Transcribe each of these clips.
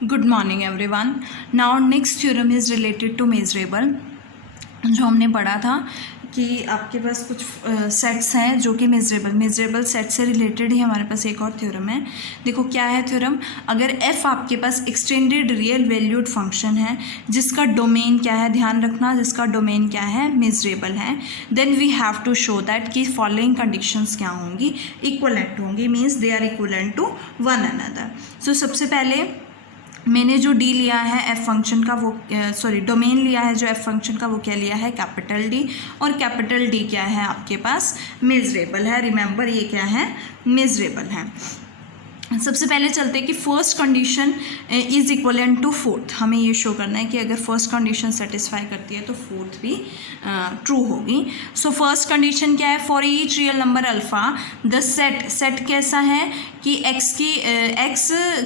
Good morning everyone. Now next theorem is related to measurable. जो हमने पढ़ा था कि आपके पास कुछ सेट्स हैं जो कि मेजरेबल सेट से रिलेटेड ही हमारे पास एक और थ्योरम है। देखो क्या है थ्योरम, अगर f आपके पास एक्सटेंडेड रियल वैल्यूड फंक्शन है जिसका डोमेन क्या है, ध्यान रखना, जिसका डोमेन क्या है, मेजरेबल है, then we have to show that कि फॉलोइंग कंडीशंस क्या होंगी, इक्वलेंट होंगी, means they are equivalent to one another. So सबसे पहले मैंने जो डी लिया है एफ फंक्शन का, वो डोमेन लिया है जो एफ फंक्शन का, वो क्या लिया है, कैपिटल डी। और कैपिटल डी क्या है आपके पास, मेजरेबल है। रिमेंबर ये क्या है, मेजरेबल है। सबसे पहले चलते हैं कि first condition is equivalent to fourth. हमें ये शो करना है कि अगर फर्स्ट कंडीशन सेटिस्फाई करती है तो फोर्थ भी ट्रू होगी। सो फर्स्ट कंडीशन क्या है, for each real number alpha the set कैसा है कि एक्स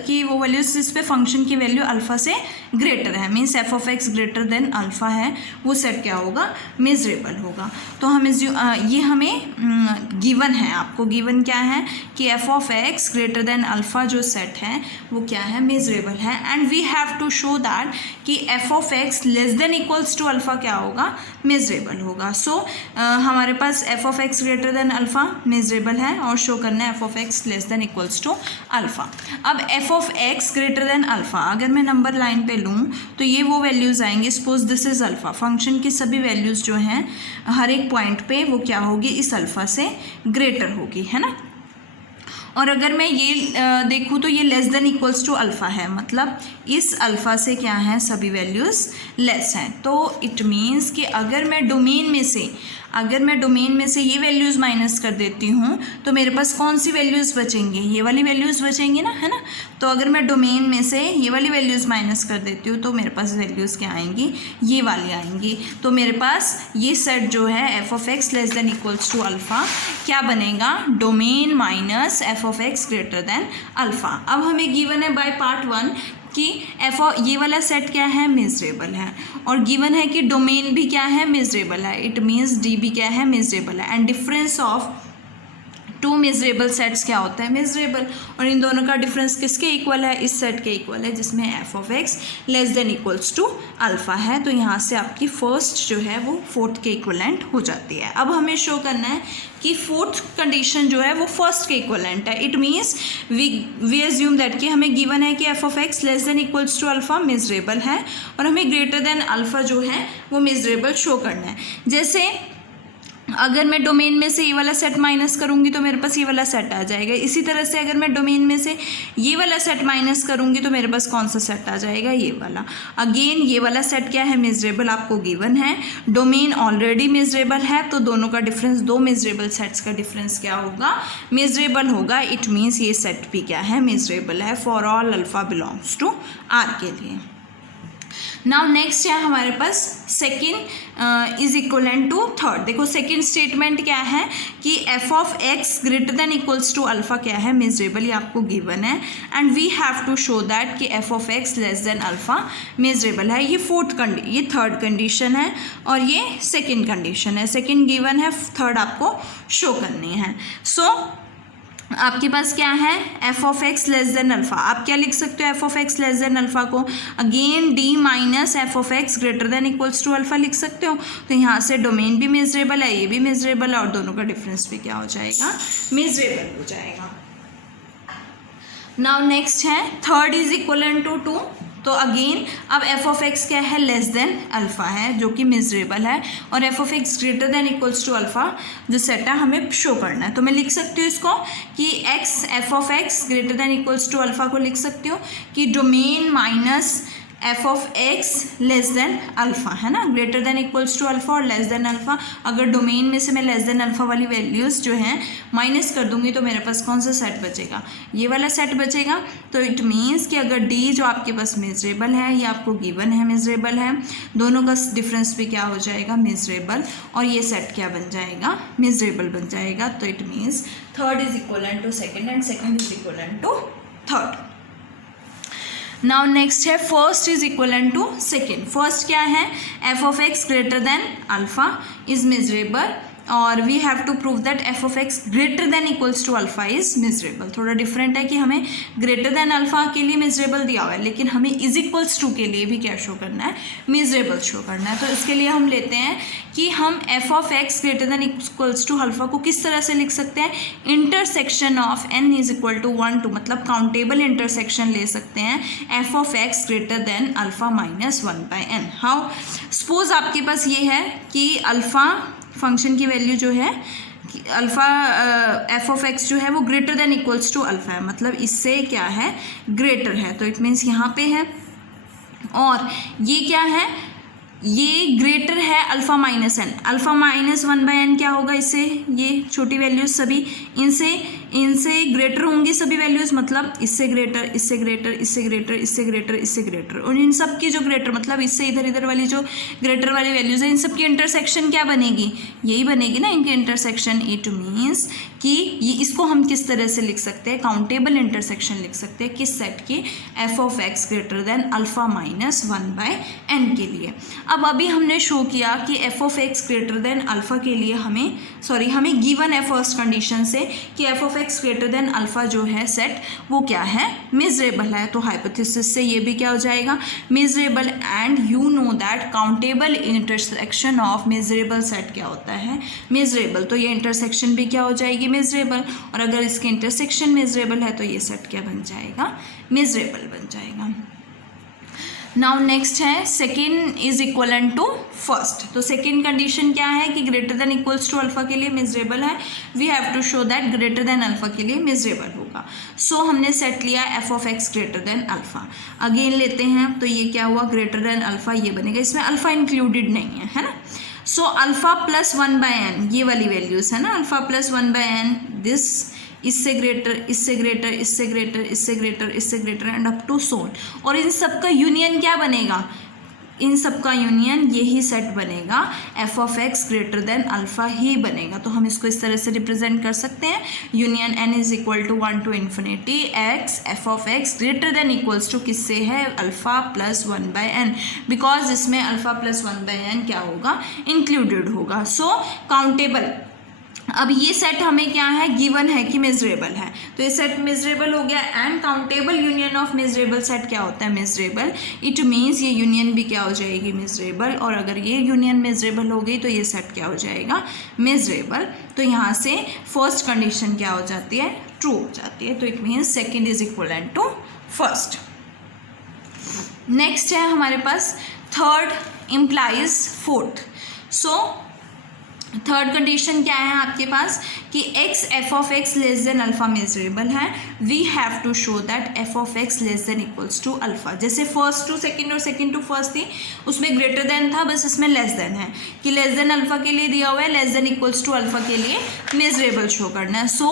की वो वैल्यूज जिस पे फंक्शन की वैल्यू अल्फा से ग्रेटर है, means F of X greater than alpha है, वो सेट क्या होगा, मेजरेबल होगा। तो हमें ये हमें गिवन है, आपको गिवन क्या है कि F of X greater than alpha जो सेट है वो क्या है, मेजरेबल है। And we have to show that कि F of X less than equals to alpha क्या होगा, मेजरेबल होगा। सो हमारे पास F of X greater than alpha measurable है और शो करना है F of X less than equals to alpha. अब F of X greater than alpha, अगर मैं नंबर लाइन पे लूँ तो ये वो वैल्यूज़ आएंगे, suppose this is alpha, function की सभी वैल्यूज़ जो हैं हर एक पॉइंट पे वो क्या होगी, इस अल्फा से ग्रेटर होगी, है ना। और अगर मैं ये देखूँ तो ये less than equals to alpha है, मतलब इस अल्फ़ा से क्या है, सभी वैल्यूज़ लेस हैं। तो इट मीन्स कि अगर मैं डोमेन में से ये वैल्यूज़ माइनस कर देती हूँ तो मेरे पास कौन सी वैल्यूज़ बचेंगी, ये वाली वैल्यूज़ बचेंगी ना, है ना। तो अगर मैं डोमेन में से ये वाली वैल्यूज़ माइनस कर देती हूँ तो मेरे पास वैल्यूज़ क्या आएंगी, ये वाली आएंगी। तो मेरे पास ये सेट जो है F of X less than equals to alpha क्या बनेगा, domain minus F of X greater than alpha. अब हमें गिवन है बाय पार्ट 1 कि ये वाला सेट क्या है, मेजरेबल है, और गिवन है कि डोमेन भी क्या है, मेजरेबल है। इट मीन्स डी भी क्या है, मेजरेबल है। And difference of two measurable sets क्या होता है, मेजरेबल। और इन दोनों का डिफरेंस किसके इक्वल है, इस सेट के इक्वल है जिसमें F of X less than equals to alpha है। तो यहाँ से आपकी फर्स्ट जो है वो फोर्थ के इक्वलेंट हो जाती है। अब हमें शो करना है कि फोर्थ कंडीशन जो है वो फर्स्ट के इक्वलेंट है। It means we assume that कि हमें गिवन है कि F of X less than equals to alpha measurable है और हमें ग्रेटर देन अल्फा जो है वो मेजरेबल शो करना है। जैसे अगर मैं डोमेन में से ये वाला सेट माइनस करूँगी तो मेरे पास ये वाला सेट आ जाएगा। इसी तरह से अगर मैं डोमेन में से ये वाला सेट माइनस करूँगी तो मेरे पास कौन सा सेट आ जाएगा, ये वाला। अगेन ये वाला सेट क्या है, मेजरेबल, आपको गिवन है, डोमेन ऑलरेडी मेजरेबल है, तो दोनों का डिफरेंस, दो मेजरेबल सेट्स का डिफरेंस क्या होगा, मेजरेबल होगा। इट मीन्स ये सेट भी क्या है, मेजरेबल है for all alpha belongs to R के लिए। नाउ नेक्स्ट है हमारे पास second is equivalent to third. देखो सेकेंड स्टेटमेंट क्या है कि F of X greater than equals to alpha क्या है, मेजरेबल, ये आपको गिवन है। And we have to show that कि F of X less than alpha measurable है। ये थर्ड कंडीशन है और ये सेकेंड कंडीशन है। सेकेंड गिवन है, थर्ड आपको शो करनी है। सो आपके पास क्या है, F of X less than alpha. आप क्या लिख सकते हो F of X less than alpha को, again D minus F of X greater than equals to alpha लिख सकते हो। तो यहाँ से डोमेन भी मेजरेबल है, ये भी मेजरेबल है, और दोनों का डिफरेंस भी क्या हो जाएगा, मेजरेबल हो जाएगा। नाउ नेक्स्ट है थर्ड इज इक्वलेंट टू 2। तो अगेन अब एफ ऑफ एक्स क्या है, लेस देन अल्फा है, जो कि मेजरेबल है, और F of X greater than equals to alpha जो सेट है हमें शो करना है। तो मैं लिख सकती हूँ इसको कि X F of X greater than equals to alpha को लिख सकती हूँ कि domain minus F of X less than alpha, है ना, greater than equals to alpha और लेस देन अल्फा। अगर डोमेन में से मैं लेस देन अल्फा वाली वैल्यूज़ जो हैं माइनस कर दूंगी तो मेरे पास कौन सा सेट बचेगा, ये वाला सेट बचेगा। तो इट मीन्स कि अगर डी जो आपके पास मेजरेबल है, ये आपको गिवन है मेजरेबल है, दोनों का डिफरेंस भी क्या हो जाएगा, मेजरेबल, और ये सेट क्या बन जाएगा, मेजरेबल बन जाएगा। तो it means third is equivalent to second and second is equivalent to third. Now next है first is equivalent to second. First क्या है, F of X greater than alpha is measurable और we have to prove that F of X greater than equals to alpha is measurable. थोड़ा different है कि हमें greater than alpha के लिए miserable दिया हुआ है, लेकिन हमें इज इक्वल्स टू के लिए भी क्या शो करना है, मिजरेबल शो करना है। तो इसके लिए हम लेते हैं कि हम F of X greater than equals to alpha को किस तरह से लिख सकते हैं, intersection of N is equal to 1 2, मतलब काउंटेबल इंटरसेक्शन ले सकते हैं F of X greater than alpha minus 1/n। How, suppose आपके पास ये है कि अल्फा फंक्शन की वैल्यू जो है अल्फ़ा एफ ऑफ एक्स जो है वो greater than equals to alpha है, मतलब इससे क्या है, ग्रेटर है। तो इट मीन्स यहाँ पे है, और ये क्या है, ये ग्रेटर है alpha minus N. Alpha minus 1/n क्या होगा, इससे ये छोटी वैल्यूज सभी इनसे ग्रेटर होंगी सभी वैल्यूज़, मतलब इससे ग्रेटर, इससे ग्रेटर, इससे ग्रेटर, इससे ग्रेटर, इससे ग्रेटर, और इन सब की जो ग्रेटर मतलब इससे इधर इधर वाली जो ग्रेटर वाली वैल्यूज़ है, इन सब की इंटरसेक्शन क्या बनेगी, यही बनेगी ना इनकी इंटरसेक्शन। इट मीन्स कि ये इसको हम किस तरह से लिख सकते हैं, काउंटेबल इंटरसेक्शन लिख सकते हैं किस सेट की, F of X greater than alpha minus 1/n के लिए। अब अभी हमने शो किया कि F of X greater than alpha के लिए हमें गिवन है फर्स्ट कंडीशन से कि F of X greater than alpha जो है सेट वो क्या है, मिजरेबल है। तो हाइपोथेसिस से ये भी क्या हो जाएगा, miserable. And you know that countable intersection of miserable set क्या होता है, मिजरेबल। तो ये इंटरसेक्शन भी क्या हो जाएगी, मिजरेबल, और अगर इसके इंटरसेक्शन मिजरेबल है तो ये सेट क्या बन जाएगा, मिजरेबल बन जाएगा। नाउ नेक्स्ट है second is equivalent to first. तो सेकेंड कंडीशन क्या है कि greater than equals to alpha के लिए मिजरेबल है, we have to show that greater than alpha के लिए मिजरेबल होगा। सो हमने सेट लिया F of X greater than alpha, again लेते हैं तो ये क्या हुआ, ग्रेटर देन अल्फा ये बनेगा, इसमें अल्फा इंक्लूडेड नहीं है ना। सो अल्फा प्लस 1/n ये वाली वैल्यूज़ है ना, अल्फा प्लस 1/n दिस, इससे ग्रेटर, इससे ग्रेटर, इससे ग्रेटर, इससे ग्रेटर, इससे ग्रेटर एंड अप टू सोन। और इन सब का यूनियन क्या बनेगा, इन सब का यूनियन यही सेट बनेगा, F of X greater than alpha ही बनेगा। तो हम इसको इस तरह से रिप्रेजेंट कर सकते हैं, union N is equal to 1 to infinity X F of X greater than equals to किससे है, अल्फा प्लस 1/n, बिकॉज इसमें अल्फा प्लस 1/n क्या होगा, इंक्लूडेड होगा। सो काउंटेबल, अब ये सेट हमें क्या है, गिवन है कि मिजरेबल है, तो ये सेट मिजरेबल हो गया। And countable union of miserable set क्या होता है, मिजरेबल। इट मीन्स ये यूनियन भी क्या हो जाएगी, मिजरेबल, और अगर ये यूनियन मिजरेबल हो गई तो ये सेट क्या हो जाएगा, मिजरेबल। तो यहाँ से फर्स्ट कंडीशन क्या हो जाती है, ट्रू हो जाती है। तो it means second is equivalent to first. Next है हमारे पास third implies fourth. So third condition क्या है आपके पास कि X F of X less than alpha measurable है, we have to show that F of X less than equals to alpha. जैसे फर्स्ट टू सेकंड और सेकंड टू फर्स्ट थी, उसमें ग्रेटर देन था, बस इसमें लेस देन है कि लेस देन अल्फा के लिए दिया हुआ है, less than equals to alpha के लिए मेजरेबल शो करना है। सो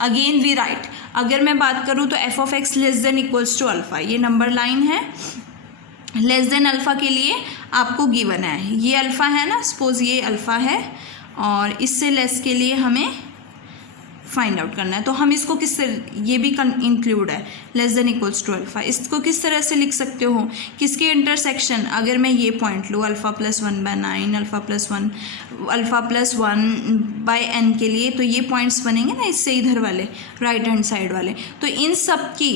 अगेन वी राइट, अगर मैं बात करूँ तो F of X less than equals to alpha, ये नंबर लाइन है, लेस देन अल्फा के लिए आपको गिवन है, ये अल्फा है ना, सपोज ये अल्फा है, और इससे लेस के लिए हमें फाइंड आउट करना है। तो हम इसको किस तरह, ये भी इंक्लूड है, less than equals to alpha, इसको किस तरह से लिख सकते हो, किसके इंटरसेक्शन, अगर मैं ये पॉइंट लूँ alpha plus 1/9, alpha plus 1/n के लिए, तो ये पॉइंट्स बनेंगे ना इससे इधर वाले राइट हैंड साइड वाले, तो इन सब की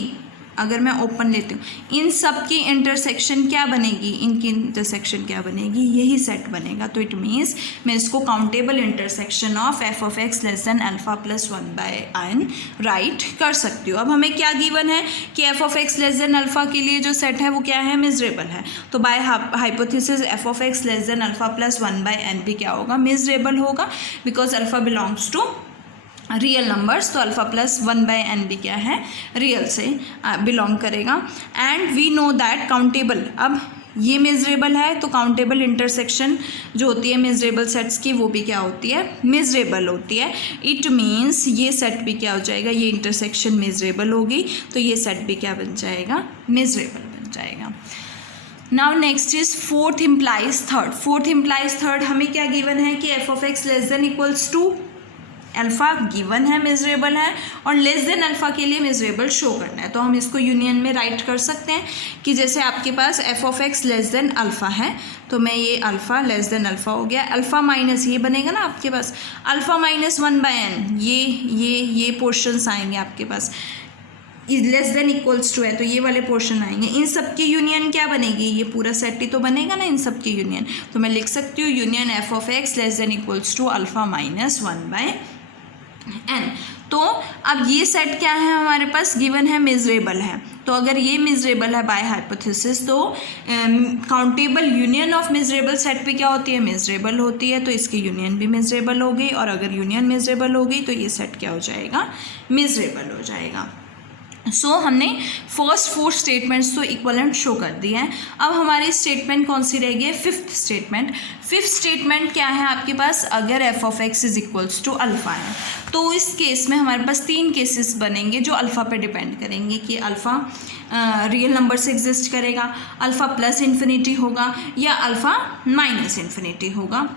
अगर मैं ओपन लेती हूँ, इन सब की इंटरसेक्शन क्या बनेगी, इनकी इंटरसेक्शन क्या बनेगी, यही सेट बनेगा। तो इट मीन्स मैं इसको countable intersection of F of X less than alpha plus 1/n right कर सकती हूँ। अब हमें क्या गिवन है कि F of X less than alpha के लिए जो सेट है वो क्या है, मिजरेबल है। तो by hypothesis F of X less than alpha plus 1/n भी क्या होगा, मिजरेबल होगा, because alpha belongs to real numbers, तो अल्फा प्लस 1/n भी क्या है, रियल से बिलोंग करेगा। And we know that countable, अब ये मिजरेबल है तो काउंटेबल इंटरसेक्शन जो होती है मिजरेबल सेट्स की वो भी क्या होती है, मिजरेबल होती है। इट मीन्स ये सेट भी क्या हो जाएगा, ये इंटरसेक्शन मिजरेबल होगी, तो ये सेट भी क्या बन जाएगा, मिजरेबल बन जाएगा। Now next is fourth implies third. Fourth implies third हमें क्या गिवन है कि F of X less than equals to alpha given है मेजरेबल है और लेस देन अल्फ़ा के लिए मेजरेबल शो करना है। तो हम इसको यूनियन में राइट कर सकते हैं कि जैसे आपके पास F of X less than alpha है, तो मैं ये अल्फ़ा लेस देन अल्फ़ा हो गया, अल्फ़ा माइनस ये बनेगा ना आपके पास अल्फ़ा माइनस 1/n, ये पोर्शंस आएंगे आपके पास, लेस देन इक्वल्स टू है तो ये वाले पोर्शन आएंगे। इन सब की यूनियन क्या बनेगी, ये पूरा सेट ही तो बनेगा ना इन सब की यूनियन। तो मैं लिख सकती हूँ union F of X less than equals to alpha minus 1/n। तो अब ये सेट क्या है हमारे पास, गिवन है मेजरेबल है। तो अगर ये मेजरेबल है बाय हाइपोथेसिस तो countable union of measurable set पे क्या होती है, मेजरेबल होती है। तो इसकी यूनियन भी मेजरेबल हो गई और अगर यूनियन मेजरेबल हो गई तो ये सेट क्या हो जाएगा, मेजरेबल हो जाएगा। हमने फर्स्ट 4 स्टेटमेंट्स तो इक्वलेंट शो कर दिए हैं। अब हमारी स्टेटमेंट कौन सी रहेगी है, फिफ्थ स्टेटमेंट क्या है आपके पास, अगर F of X is equals to alpha है तो इस केस में हमारे पास 3 केसेस बनेंगे जो अल्फ़ा पे डिपेंड करेंगे कि अल्फ़ा रियल नंबर से एग्जिस्ट करेगा, अल्फ़ा प्लस इन्फिनिटी होगा या अल्फ़ा माइनस इन्फिनिटी होगा,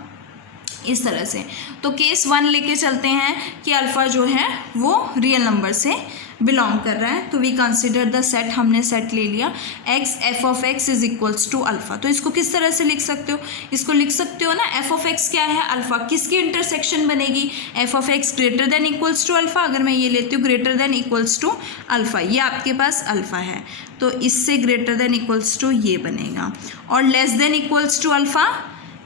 इस तरह से। तो केस 1 लेके चलते हैं कि अल्फ़ा जो है वो रियल नंबर से बिलोंग कर रहा है। तो वी कंसिडर द सेट, हमने सेट ले लिया X F of X is equals to alpha. तो इसको किस तरह से लिख सकते हो, इसको लिख सकते हो ना, एफ ऑफ एक्स क्या है, अल्फ़ा, किसकी इंटरसेक्शन बनेगी, F of X greater than equals to alpha. अगर मैं ये लेती हूँ greater than equals to alpha, ये आपके पास अल्फ़ा है तो इससे ग्रेटर देन इक्वल्स टू ये बनेगा, और less than equals to alpha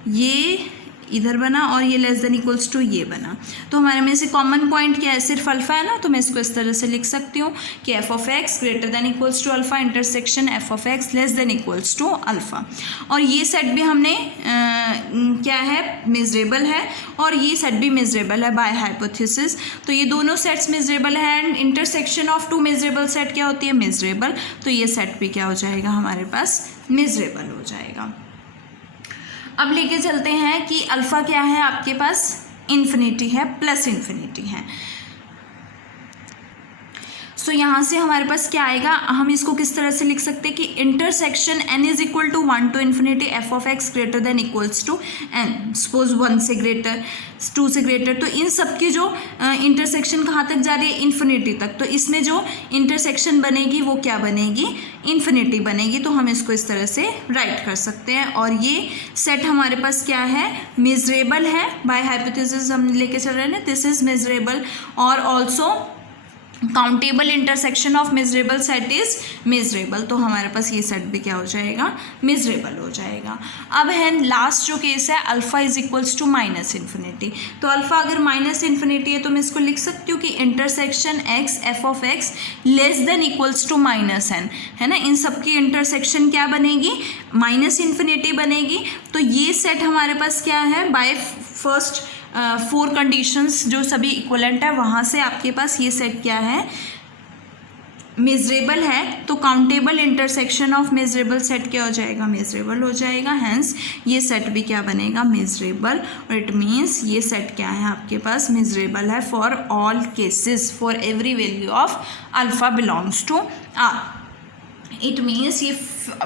ये इधर बना और ये लेस देन इक्वल्स टू ये बना। तो हमारे में से कॉमन पॉइंट क्या है, सिर्फ अल्फ़ा है ना, तो मैं इसको इस तरह से लिख सकती हूँ कि F of X greater than equals to alpha intersection F of X less than equals to alpha. और ये सेट भी हमने क्या है, मेजरेबल है और ये सेट भी मेजरेबल है बाय हाइपोथेसिस। तो ये दोनों सेट्स मेजरेबल है and intersection of 2 measurable set क्या होती है, मेजरेबल। तो ये सेट भी क्या हो जाएगा हमारे पास, मेजरेबल हो जाएगा। अब लेके चलते हैं कि अल्फ़ा क्या है आपके पास, इन्फिनिटी है, प्लस इन्फिनिटी है। सो यहाँ से हमारे पास क्या आएगा, हम इसको किस तरह से लिख सकते हैं कि intersection n is equal to 1 to infinity F of X greater than equals to n, suppose 1 से ग्रेटर 2 से ग्रेटर। तो इन सब की जो इंटरसेक्शन कहाँ तक जा रही है, इन्फिनिटी तक। तो इसमें जो इंटरसेक्शन बनेगी वो क्या बनेगी, इन्फिनिटी बनेगी। तो हम इसको इस तरह से राइट कर सकते हैं और ये सेट हमारे पास क्या है, मेजरेबल है बाय हाइपोथेसिस हम लेके चल रहे हैं ना, दिस इज मेजरेबल। और also countable intersection of measurable set is measurable. तो हमारे पास ये सेट भी क्या हो जाएगा, मेजरेबल हो जाएगा। अब है लास्ट जो केस है, alpha is equals to minus infinity. तो अल्फ़ा अगर माइनस इन्फिनिटी है तो मैं इसको लिख सकती हूँ कि intersection X F of X less than equals to minus N, है ना। इन सब की इंटरसेक्शन क्या बनेगी, माइनस इन्फिनिटी बनेगी। तो ये सेट हमारे पास क्या है, बाय फर्स्ट 4 कंडीशंस जो सभी इक्वलेंट है वहाँ से आपके पास ये सेट क्या है, मेजरेबल है। तो countable intersection of measurable set क्या हो जाएगा, मेजरेबल हो जाएगा। हैंस ये सेट भी क्या बनेगा, मेजरेबल। और इट मीन्स ये सेट क्या है आपके पास, मेजरेबल है for all cases, for every value of alpha belongs to R. It means ये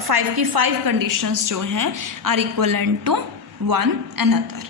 5 की 5 कंडीशंस जो हैं are equivalent to one another.